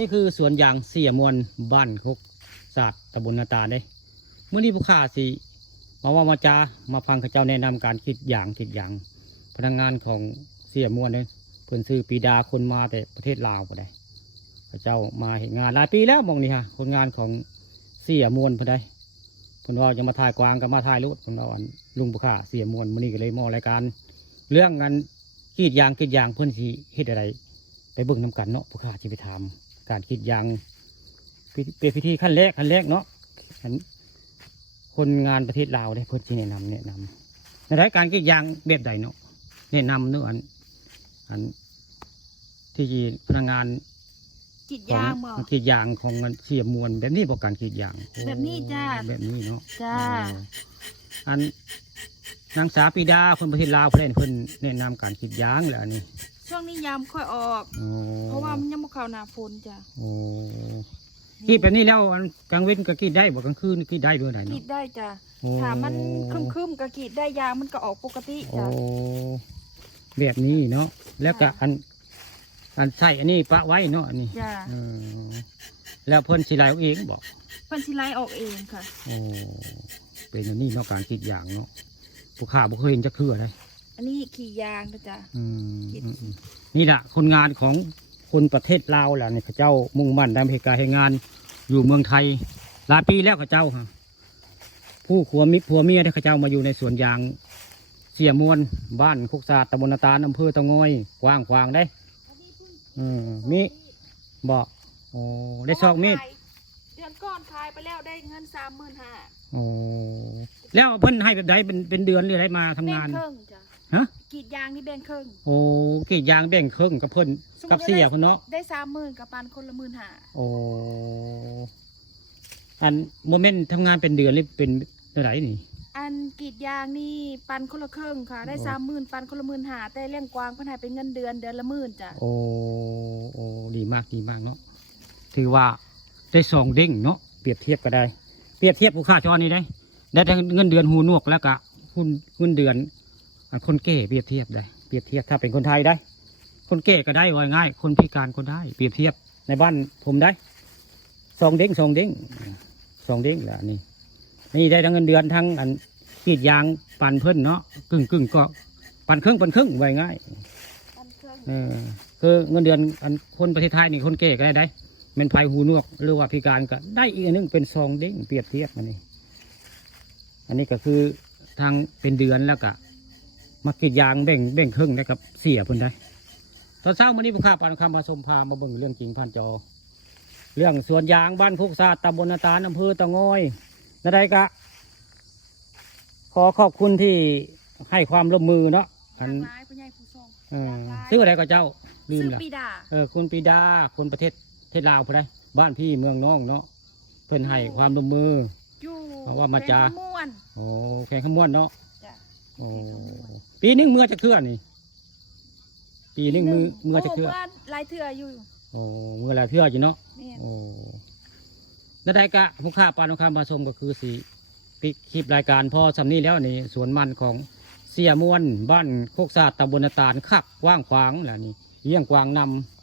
นี่คือสวนยางเสียมวลบ้านโคกศาสตร์ตำบลนาตาลได้เมื่อนี้ผู้ค้าสิมาจามาฟังข้าเจ้าแนะนำการคิดอย่างพนักงานของเสียมวลเนี่ยเพิ่นซื้อปีดาคนมาแต่ประเทศลาวก็ได้ข้าเจ้ามาเห็นงานหลายปีแล้วมองนี่ฮะคนงานของเสียมวลเพิ่นได้เพิ่นว่าจะมาถ่ายกวางกับมาถ่ายรถเพิ่นว่าลุงผู้ค้าเสียมวลมื่อนี้ก็เลยมารายการเรื่องงานคิดอย่างเพิ่นสิเฮ็ดอะไรไปเบิ่งนำกันเนาะผู้ค้าจะไปถามการคิดอย่างเป็นพิธีขั้นแรกเนาะคนงานประเทศลาวได้เพื่อที่แนะนำในรายการคิดอย่างแบบใดเนาะแนะนำเนาะอันที่พนักงานคิดอย่างบ่คิดอย่างของเสียมวลแบบนี้บอกการคิดอย่างแบบนี้จ้าแบบนี้เนาะจ้าอันนางสาวปีดาคนประเทศลาวเพิ่นแนะนำการคิดอย่างแหละนี่ช่วงนี้ยามค่อยออกเพราะว่ามันยังบ่เข้าหน้าฝนจ้ะคิดแบบนี้แล้วกลางเว้นก็คิดได้บ่กลางคืนคิดได้ด้วยไหนเนาะคิดได้จ้ะถ้ามันคึมๆก็คิดได้ยางมันก็ออกปกติจ้ะแบบนี้เนาะแล้วก็อันใส่อันนี้ปะไว้เนาะอันนี้จ้ะแล้วเพิ่นสิไล่เอาเองบอกเพิ่นสิไล่ออกเองค่ะเป็นอันนี้เนาะการคิดอย่างเนาะผู้ข้าบ่เคยเห็นจักเทื่อเลยอันนี้ขี่ยางนะจ้ะนี่แหละคนงานของคนประเทศลาวแหละเนี่ยเขาเจ้ามุ่งมั่นทำเหตุการณ์งานอยู่เมืองไทยหลายปีแล้วเขาเจ้าค่ะผู้ผัวเมียที่เขาเจ้ามาอยู่ในสวนยางเสียมวลบ้านโคกศาสตร์ตำบลนาตาลอำเภอเตางอยกว้างได้มีบอกได้ซอกมีดเดือนก่อนขายไปแล้วได้เงิน35,000แล้วเพิ่นให้แบบใดเป็นเดือนหรืออะไรมาทำงานแบ่งครึ่งจ้ะฮะกรีดยางนี่แบ่งครึ่งกรีดยางแบ่งครึ่งกับเพิ่นกับเสียเพิ่นเนาะได้30,000กับปันคนละ15,000อันโมเมนต์ทำงานเป็นเดือนหรือเป็นเท่าไหร่นี่อันกรีดยางนี่ปันคนละครึ่งค่ะได้30,000ปันคนละ15,000แต่เลี้ยงกวางเพิ่นให้เป็นเงินเดือนละ10,000จ้ะดีมากเนาะถือว่าได้2 เด้งเนาะเปรียบเทียบก็ได้เปรียบเทียบผู้ค่าจอนี่ได้เงินเดือนหูนวกแล้วก็เงินเดือนคนเก๋เปรียบเทียบถ้าเป็นคนไทยได้คนเก๋ก็ได้ว่าง่ายคนพิการก็ได้เปรียบเทียบในบ้านผมได้2 เด้งแหละนี่ได้ทั้งเงินเดือนทั้งอันกรีดยางปันเพิ่นเนาะกึ่งก็ปันครึ่งไว้ง่ายคือเงินเดือนอันคนประเทศไทยนี่คนเก๋ก็ได้เป็นภัยหูนวกหรือว่าพิการก็ได้อีกอันนึงเป็น2 เด้งเปรียบเทียบอันนี้ก็คือทางเป็นเดือนแล้วก็มากรีดยางแบ่งครึ่งได้กับเสียเพิ่นได้ตอนเช้าวันนี้ผู้ข้าปานคำมาชมพามาเบิ่งเรื่องจริงผ่านจอเรื่องสวนยางบ้านโคกศาสตร์ตำบลนาตาลอำเภอเตางอยนั่นได้ก็ขอขอบคุณที่ให้ความร่วมมือเนาะซื้ออะไรก็เจ้าลืมละคุณปีดาคนประเทศลาวผู้ใดบ้านพี่เมืองน้องเนาะเพิ่นให้ความร่วมมือว่ามาจาแข่งขมวนเนาะปีนึงเมื่อจะเคลื่อนนี่ปีนึงเมื่อจะเคลื่อนลายเถื่ออยู่เมื่อไรเทื่ออยู่เนาะนั่นได้กะผู้ข้าปานคำมาชมก็คือสิปิดคลิปรายการพอสำนี้แล้วนี่สวนมันของเสียมวลบ้านโคกศาสตร์ตำบลนาตาลคักว่างขวางแหละนี่เลี้ยงกวางนำ